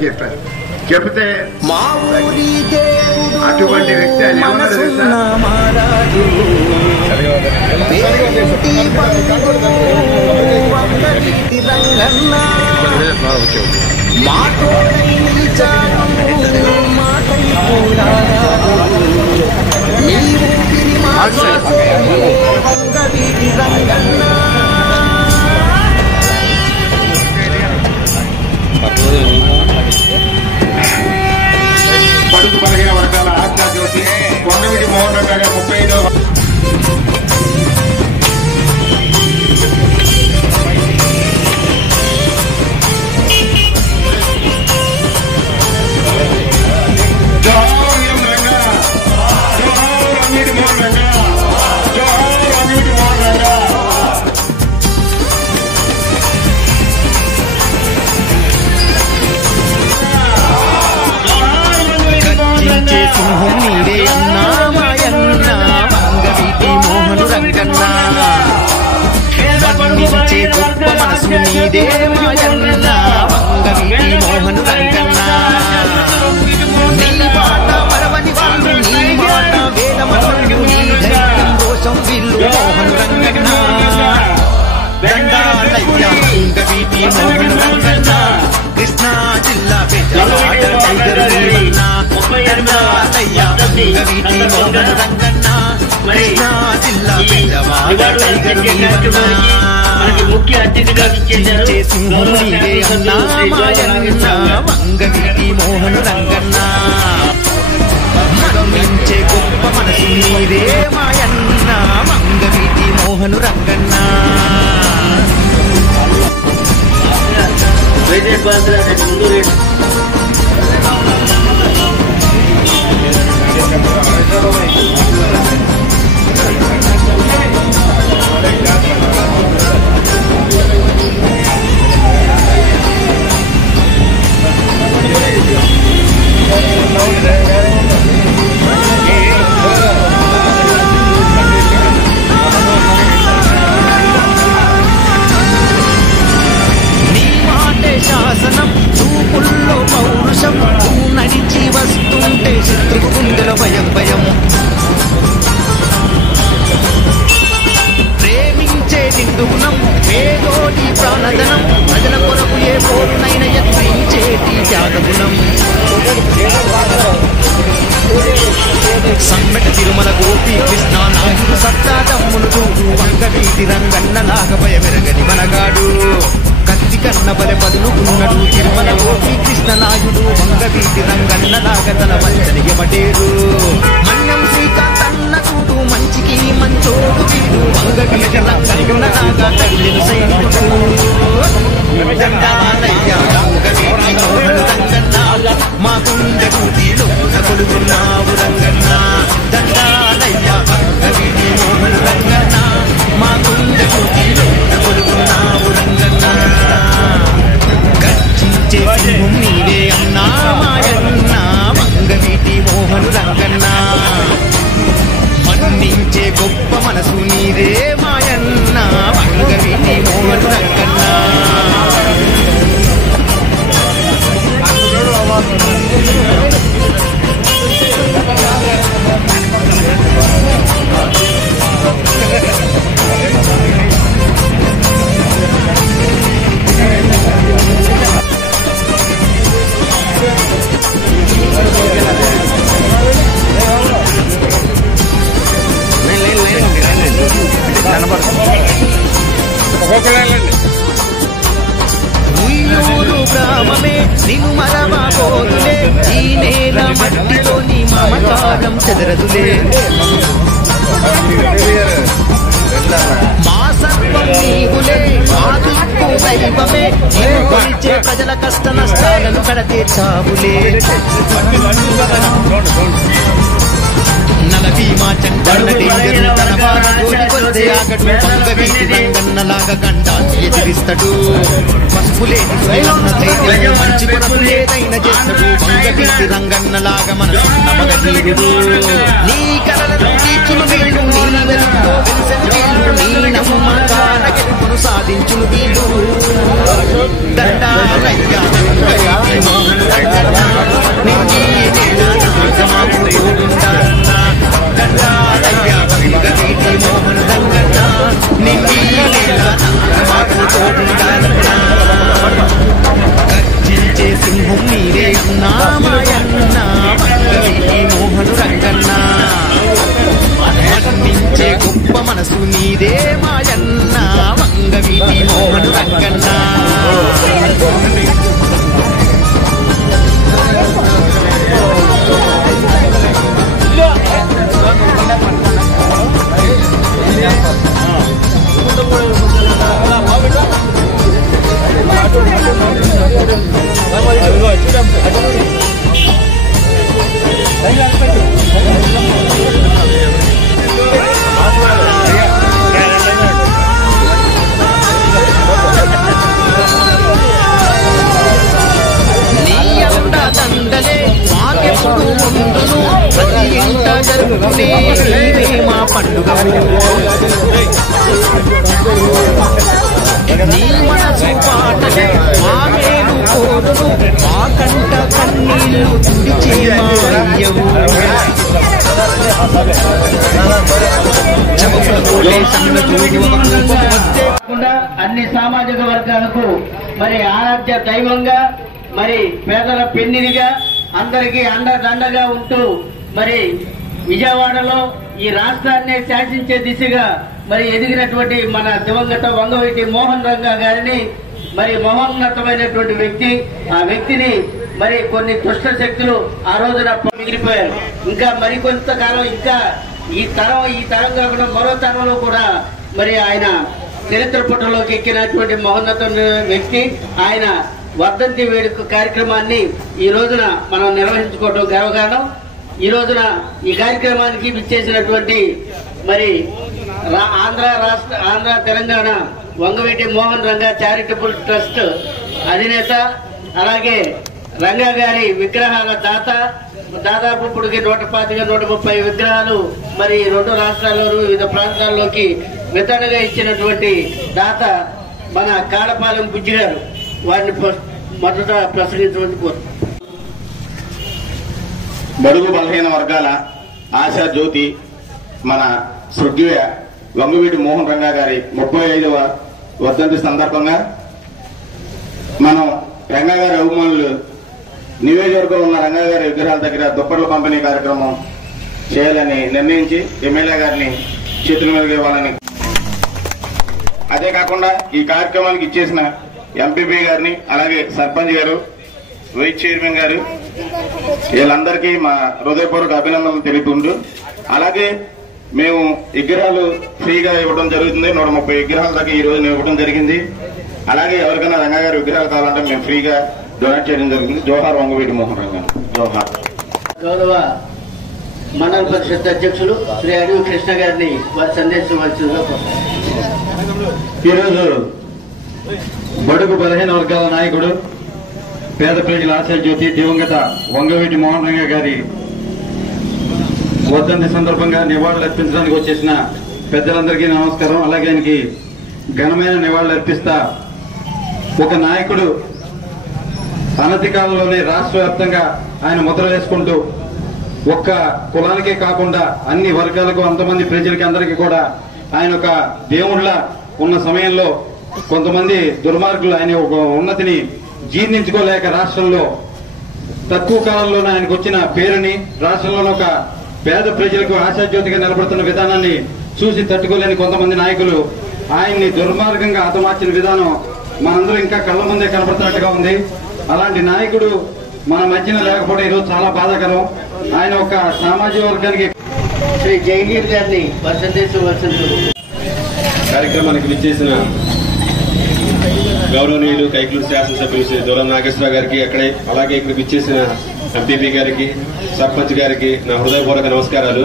అని చెప్పారు. చెప్తే అటువంటి వ్యక్తి ఆయన ఏమన్నా తెలుసా, బడుగు బలహీన వర్గాల ఆశాజ్యోతి కొండవీటి మోహన్ రెడ్డి గారి 35వ నీరే అన్నా మాయన్న వంగవీటి మోహను రంగన్న వర్ణించే గొప్ప మనసు నీదే మాయన్న వంగవీటి మోహను రంగన్న నీ మాట మరవని వాళ్ళు నీ మాట వేదమనులు నీ ధైర్యం కోసం వీళ్ళు మోహను రంగన్న దండాలయ్య వంగవీటి మోహను రంగన్న కృష్ణా జిల్లా పెద్దవాడ టైగర్ నీవన్నా దండాలయ్య వంగవీటి మోహను రంగన్న కృష్ణా జిల్లా పెద్దవాడ టైగర్ నీవన్నా ముఖ్య అతిథిగా ఇచ్చేశారు సింహుడు నీవే అన్నా మాయన్న వంగవీటి మోహను రంగన్న మన్నించే గొప్ప మనసు నీదే మాయన్న వంగవీటి మోహను రంగన్న వైద్య పాత్ర ముందు శాసనం చూపుల్లో పౌరుషం నువ్వు నడిచి వస్తుంటే శత్రువు గుండెల భయం భయం ప్రేమించే నిండుగుణం పేదోటి ప్రాణధనం ప్రజల కొరకు ఏ పోరునైనా యత్నించేటి త్యాగగుణం సమ్మెట తిరుమల గోపి కృష్ణ నాయుడు సత్తా దమ్ములు చూడు వంగవీటి రంగన్న భయమెరగని మనగాడు కత్తి కన్న బలె పదులుకున్నడు తిరుమల గోపి కృష్ణ నాయుడు వంగవీటి రంగన్న తన వంచని యమటేరు మన్యం శ్రీకాంత్ అన్న చూడు మంచికి మంచోడు వీడు వంగవీటి రంగన్న తల్లిను సైనికుడు దండాలయ్య వంగవీటి మోహను రంగన్న మా గుండె కూటిలో కొలుగున్నావు రంగన్న దండాలయ్య వంగవీటి మోహను రంగన్న మా గుండె కూటిలో కొలుగున్నావు రంగన్న గర్జించే సింహం నీవే అన్నా మాయన్న వంగవీటి మోహను రంగన్న మన్నించే గొప్ప మనసు నీదే మాయన్న వంగవీటి మోహను రంగన్న ఉయ్యూరు గ్రామమే నిన్ను మరవబోదులే ఈ నేల మట్టిలో నీ మమకారం చెదరదులే మా సర్వం నీవులే మా దిక్కు దైవమే నీవు కొలిచే ప్రజల కష్ట నష్టాలను కడతీర్చావులే నలభీమా చండల డేంజరు తన బాధ జోలికొస్తే ఆగడు వంగవీటి రంగన్నలాగా గండాన్ని ఎదిరిస్తాడు పసుపులేని సున్న ధైర్యం మంచి కొనపులేదైనా చేస్తాడు వంగవీటి రంగన్నలాగా మనసున్న మగధీరుడు నీ కలలను తీర్చును వీళ్ళు నీ వెలుగుతో వెలిసెను వీళ్ళు నీ నమ్మకాల గెలుపును సాధించును వీళ్ళు దండాలయ్య వంగవీటి మోహను జరుపుకునే నీవే మా పండుగ నీ మనసు పాటలే మా మేలు కోరును మా కంట కన్నీళ్లు తుడిచే మాయవు అన్ని సామాజిక వర్గాలకు మరి ఆరాధ్య దైవంగా మరి పేదల పెన్నిదిగా అందరికీ అండదండగా ఉంటూ మరి విజయవాడలో ఈ రాష్ట్రాన్ని శాసించే దిశగా మరి ఎదిగినటువంటి మన దివంగత వంగవీటి మోహన్ రంగా గారిని మరి మహోన్నతమైనటువంటి వ్యక్తి. ఆ వ్యక్తిని మరి కొన్ని దుష్ట శక్తులు ఆ రోజున మిగిలిపోయారు. ఇంకా మరికొంతకాలం ఇంకా ఈ తరం కాకుండా మరో తరంలో కూడా మరి ఆయన చరిత్ర పుటలోకి ఎక్కినటువంటి మహోన్నత వ్యక్తి. ఆయన వర్ధంతి వేడుక కార్యక్రమాన్ని ఈ రోజున మనం నిర్వహించుకోవడం గర్వకారణం. ఈ రోజున ఈ కార్యక్రమానికి విచ్చేసినటువంటి మరి ఆంధ్ర తెలంగాణ వంగవీటి మోహన్ రంగా చారిటబుల్ ట్రస్ట్ అధినేత, అలాగే రంగా గారి విగ్రహాల దాత, దాదాపు ఇప్పటికి 125-130 విగ్రహాలు మరి 2 రాష్ట్రాల్లోనూ వివిధ ప్రాంతాల్లోకి వితరణగా ఇచ్చినటువంటి దాత మన కాడపాలెం బుజ్జి గారు. వారిని మొదట ప్రసంగించమని కోరు. బడుగు బలహీన వర్గాల ఆశా జ్యోతి మన స్వర్గీయ వంగవీటి మోహన్ రంగా గారి 35వ వర్ధంతి సందర్భంగా మనం రంగా గారి అభిమానులు నియోజకవర్గంలో ఉన్న రంగా గారి విగ్రహాల దగ్గర దుప్పట్ల పంపిణీ కార్యక్రమం చేయాలని నిర్ణయించి ఎమ్మెల్యే గారిని చేతుల మీదుగా ఇవ్వాలని, అదే కాకుండా ఈ కార్యక్రమానికి ఇచ్చేసిన ఎంపీపీ గారిని, అలాగే సర్పంచ్ గారు, వైస్ చైర్మన్ గారు, వీళ్ళందరికీ మా హృదయపూర్వక అభినందనలు తెలుపుకుంటూ, అలాగే మేము విగ్రహాలు ఫ్రీగా ఇవ్వడం జరుగుతుంది. 130 విగ్రహాల దాకా ఈ రోజు ఇవ్వడం జరిగింది. అలాగే ఎవరికైనా రంగా గారి విగ్రహాలు కావాలంటే మేము ఫ్రీగా డొనేట్ చేయడం జరుగుతుంది. జోహార్ వంగవీటి మోహన్ రంగా. జోహార్. గౌరవ మండల పరిషత్ అధ్యక్షులు శ్రీ అడవి కృష్ణ గారిని వారి సందేశం వచ్చిందిగా. ఈరోజు బడుగు బలహీన వర్గాల నాయకుడు, పేద ప్రజల ఆశా జ్యోతి దివంగత వంగవీటి మోహన్ రంగా గారి వర్ధంతి సందర్భంగా నివాళులు అర్పించడానికి వచ్చేసిన పెద్దలందరికీ నమస్కారం. అలాగే ఆయనకి ఘనమైన నివాళులు అర్పిస్తా, ఒక నాయకుడు అనతి కాలంలోనే రాష్ట్ర వ్యాప్తంగా ఆయన ముద్ర వేసుకుంటూ ఒక్క కులానికే కాకుండా అన్ని వర్గాలకు, అంతమంది ప్రజలకి అందరికీ కూడా ఆయన ఒక దేవుళ్ళ ఉన్న సమయంలో కొంతమంది దుర్మార్గులు ఆయన ఒక ఉన్నతిని జీర్ణించుకోలేక రాష్ట్రంలో తక్కువ కాలంలోనే ఆయనకు వచ్చిన పేరుని, రాష్ట్రంలోని ఒక పేద ప్రజలకు ఆశాజ్యోతిగా నిలబడుతున్న విధానాన్ని చూసి తట్టుకోలేని కొంతమంది నాయకులు ఆయన్ని దుర్మార్గంగా హతమార్చిన విధానం మనందరూ ఇంకా కళ్ల ముందే కనబడుతున్నట్టుగా ఉంది. అలాంటి నాయకుడు మన మధ్యన లేకపోవడం ఈరోజు చాలా బాధాకరం. ఆయన ఒక సామాజిక వర్గానికి శ్రీ జయగీర్ గారిని సందేశం వచ్చింది. కార్యక్రమానికి విచ్చేసిన గౌరవనీయులు కైకలూరు శాసనసభ్యులు శ్రీ దూరం నాగేశ్వరరావు గారికి, అక్కడే అలాగే ఇక్కడ విచ్చేసిన ఎంపీపీ గారికి, సర్పంచ్ గారికి నా హృదయపూర్వక నమస్కారాలు.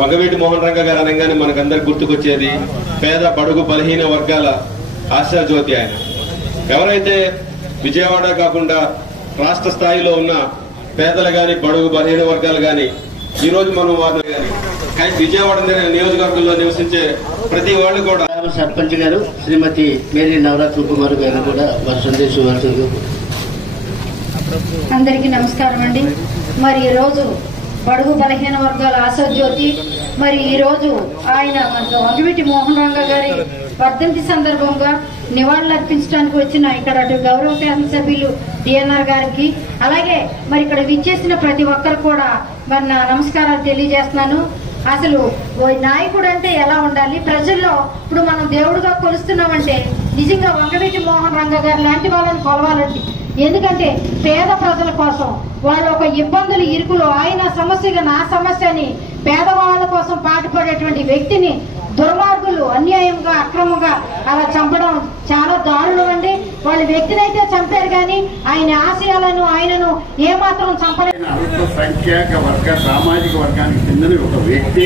వంగవీటి మోహన్ రంగా గారు అనగానే మనకందరికి గుర్తుకొచ్చేది పేద బడుగు బలహీన వర్గాల ఆశా జ్యోతి. ఆయన ఎవరైతే విజయవాడ కాకుండా రాష్ట్ర స్థాయిలో ఉన్న పేదలు గాని, బడుగు బలహీన వర్గాలు గాని, ఈ రోజు మనం వారిని కానీ విజయవాడ నియోజకవర్గంలో నివసించే ప్రతి వాళ్ళు కూడా. సర్పంచ్ గారు శ్రీమతి మేరీ నవరాత్రి కుమార్ గారు కూడా వారి సందేశం ఇవ్వాల్సిందిగా. అందరికీ నమస్కారం అండి. మరి ఈరోజు బడుగు బలహీన వర్గాల ఆశాజ్యోతి, మరి ఈరోజు ఆయన వంగవీటి మోహన్ రంగా గారి వర్ధంతి సందర్భంగా నివాళులు అర్పించడానికి వచ్చిన ఇక్కడ గౌరవ శాసనసభ్యులు డిఎన్ఆర్ గారికి, అలాగే మరి ఇక్కడ విచ్చేసిన ప్రతి ఒక్కరు కూడా మరి నా నమస్కారాలు తెలియజేస్తున్నాను. అసలు నాయకుడు అంటే ఎలా ఉండాలి, ప్రజల్లో ఇప్పుడు మనం దేవుడుగా కొలుస్తున్నామంటే నిజంగా వంగవీటి మోహన్ రంగా గారు లాంటి వాళ్ళని కొలవాలండి. ఎందుకంటే పేద ప్రజల కోసం వాళ్ళ ఒక ఇబ్బందులు ఇరుకులు ఆయన సమస్యగా నా సమస్య అని పేదవాళ్ళ కోసం పాటుపడేటువంటి వ్యక్తిని దుర్మార్గులు అన్యాయంగా అక్రమంగా అలా చంపడం చాలా దారుణం అండి. వాళ్ళ వ్యక్తిని అయితే చంపారు కానీ ఆయన ఆశయాలను ఆయనను ఏమాత్రం చంపలేదు. అల్పసంఖ్యాక వర్గ సామాజిక వర్గానికి చెందిన ఒక వ్యక్తి.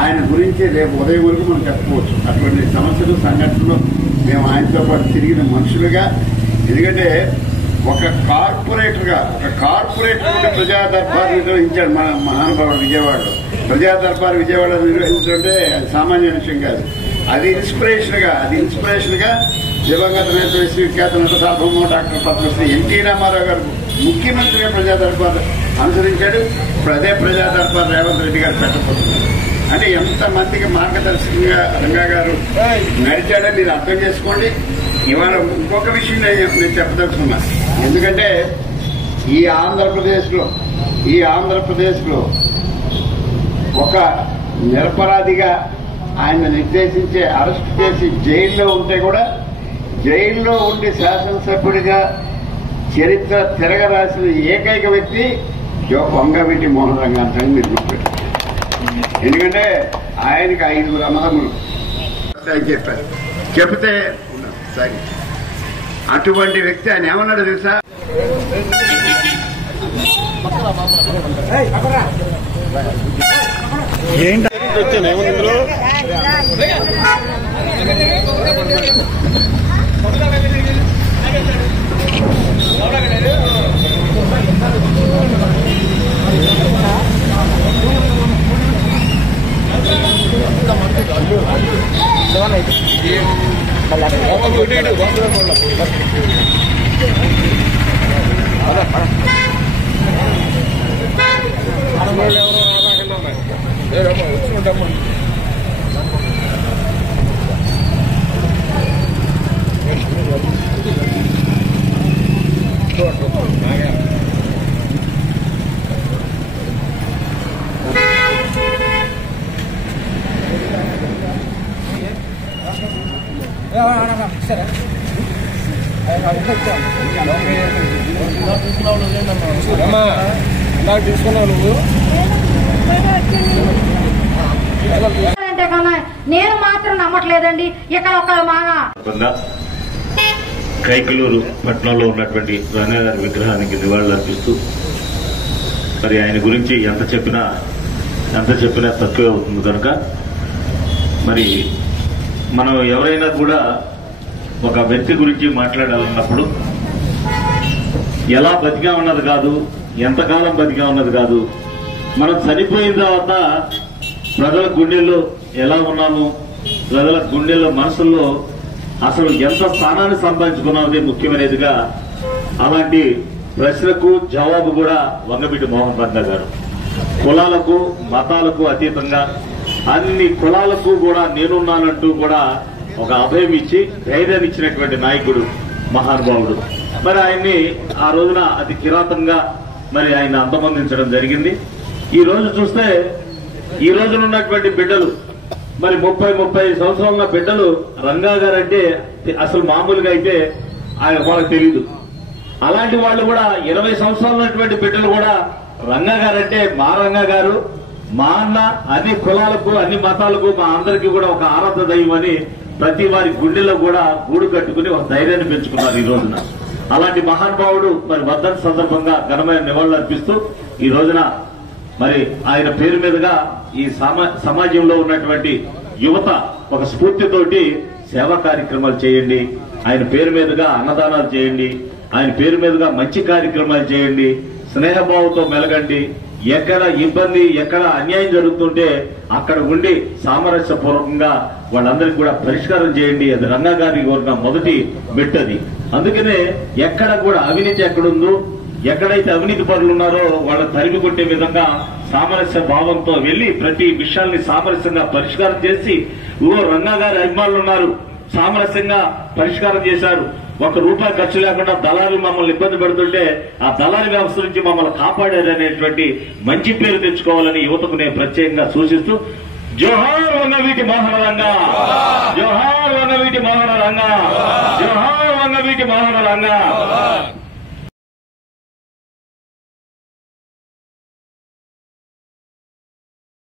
ఆయన గురించి రేపు ఉదయం వరకు మనం చెప్పుకోవచ్చు. అటువంటి సమస్యలు సంఘటనలు మేము ఆయనతో పాటు తిరిగిన మనుషులుగా, ఎందుకంటే ఒక కార్పొరేటర్ నుండి ప్రజా దర్బార్ నిర్వహించాడు మన మహానుభావుడు విజయవాడలో. ప్రజా దర్బార్ విజయవాడ నిర్వహించుంటే అది సామాన్య విషయం కాదు. అది ఇన్స్పిరేషన్ గా దివంగత నేత విశ్వవిఖ్యాత నట సార్వభౌమ డాక్టర్ పద్మశ్రీ ఎన్టీ రామారావు గారు ముఖ్యమంత్రిగా ప్రజా దర్బార్ అనుసరించాడు. ఇప్పుడు అదే ప్రజా దర్బార్ రేవంత్ రెడ్డి గారు పెట్టబోతున్నారు. అంటే ఎంత మందికి మార్గదర్శకంగా రంగా గారు నడిచాడో మీరు అర్థం చేసుకోండి. ఇవాళ ఇంకొక విషయం నేను చెప్పదలుచుకున్నాను. ఎందుకంటే ఈ ఆంధ్రప్రదేశ్ లో ఒక నిరపరాధిగా ఆయన నిర్దేశించే అరెస్ట్ చేసి జైల్లో ఉంటే కూడా జైల్లో ఉండి శాసనసభ్యుడిగా చరిత్ర తిరగరాసిన ఏకైక వ్యక్తి వంగవీటి మోహన్ రంగా అని మీరు గుర్తుపెట్టారు. ఎందుకంటే ఆయనకి 5 అన్నదమ్ములు చెప్పారు. చెప్తే సరే అటువంటి వ్యక్తి ఆయన ఏమన్నాడు తెలుసా? తీసుకున్నావు నువ్వు అంటే కన్నా నేను మాత్రం నమ్మట్లేదండి. ఇక్కడ ఒక కైకలూరు పట్టణంలో ఉన్నటువంటి రంగా గారి విగ్రహానికి నివాళులర్పిస్తూ మరి ఆయన గురించి ఎంత చెప్పినా తక్కువే అవుతుంది కనుక మరి మనం ఎవరైనా కూడా ఒక వ్యక్తి గురించి మాట్లాడాలన్నప్పుడు ఎలా బతికా ఉన్నది కాదు, ఎంతకాలం బతికా ఉన్నది కాదు, మనం చనిపోయిన తర్వాత ప్రజల గుండెల్లో ఎలా ఉన్నాము, ప్రజల గుండెల్లో మనసుల్లో అసలు ఎంత స్థానాన్ని సంపాదించుకున్నది ముఖ్యమైనదిగా అలాంటి ప్రశ్నకు జవాబు కూడా వంగవీటి మోహన్ రంగా గారు. కులాలకు మతాలకు అతీతంగా అన్ని కులాలకు కూడా నేనున్నానంటూ కూడా ఒక అభయం ఇచ్చి ధైర్యాన్ని ఇచ్చినటువంటి నాయకుడు, మహానుభావుడు. మరి ఆయన్ని ఆ రోజున అతి కిరాతంగా మరి ఆయన అంతమొందించడం జరిగింది. ఈ రోజు చూస్తే ఈ రోజున ఉన్నటువంటి బిడ్డలు మరి 30 సంవత్సరాల బిడ్డలు రంగా గారు అంటే అసలు మామూలుగా అయితే వాళ్ళకి తెలియదు. అలాంటి వాళ్ళు కూడా 20 సంవత్సరాలు ఉన్నటువంటి బిడ్డలు కూడా రంగా గారంటే మా రంగా గారు, మా అన్న, అన్ని కులాలకు అన్ని మతాలకు మా అందరికీ కూడా ఒక ఆరాధన దైవం అని ప్రతి వారి గుండెల్లో కూడా గూడు కట్టుకుని ఒక ధైర్యాన్ని పెంచుకున్నారు ఈ రోజున. అలాంటి మహానుభావుడు మరి వర్ధంతి సందర్భంగా ఘనమైన నివాళులు అర్పిస్తూ ఈ రోజున మరి ఆయన పేరు మీదుగా ఈ సమాజంలో ఉన్నటువంటి యువత ఒక స్ఫూర్తితోటి సేవా కార్యక్రమాలు చేయండి, ఆయన పేరు మీదుగా అన్నదానాలు చేయండి, ఆయన పేరు మీదుగా మంచి కార్యక్రమాలు చేయండి, స్నేహభావంతో మెలగండి, ఎక్కడ ఇబ్బంది ఎక్కడ అన్యాయం జరుగుతుంటే అక్కడ ఉండి సామరస్యపూర్వకంగా వాళ్ళందరికీ కూడా పరిష్కారం చేయండి. అది రంగా గారి కోరిన మొదటి మెట్టది. అందుకనే ఎక్కడ కూడా అవినీతి ఎక్కడుందో, ఎక్కడైతే అవినీతి పరులు ఉన్నారో వాళ్ళని తరిమి కొట్టే విధంగా సామరస్య భావంతో వెళ్లి ప్రతి విషయాల్ని సామరస్యంగా పరిష్కారం చేసి రంగా గారి అభిమానులు ఉన్నారు, సామరస్యంగా పరిష్కారం చేశారు. ₹1 ఖర్చు లేకుండా దళారులు మమ్మల్ని ఇబ్బంది పెడుతుంటే ఆ దళారీ వ్యవస్థ నుంచి మమ్మల్ని కాపాడారనేటువంటి మంచి పేరు తెచ్చుకోవాలని యువతకు నేను ప్రత్యేకంగా సూచిస్తూ జోహార్ వంగవీటి మోహన రంగా, జోహార్ వంగవీటి మోహన రంగా, జోహార్ వంగవీటి మోహన రంగా.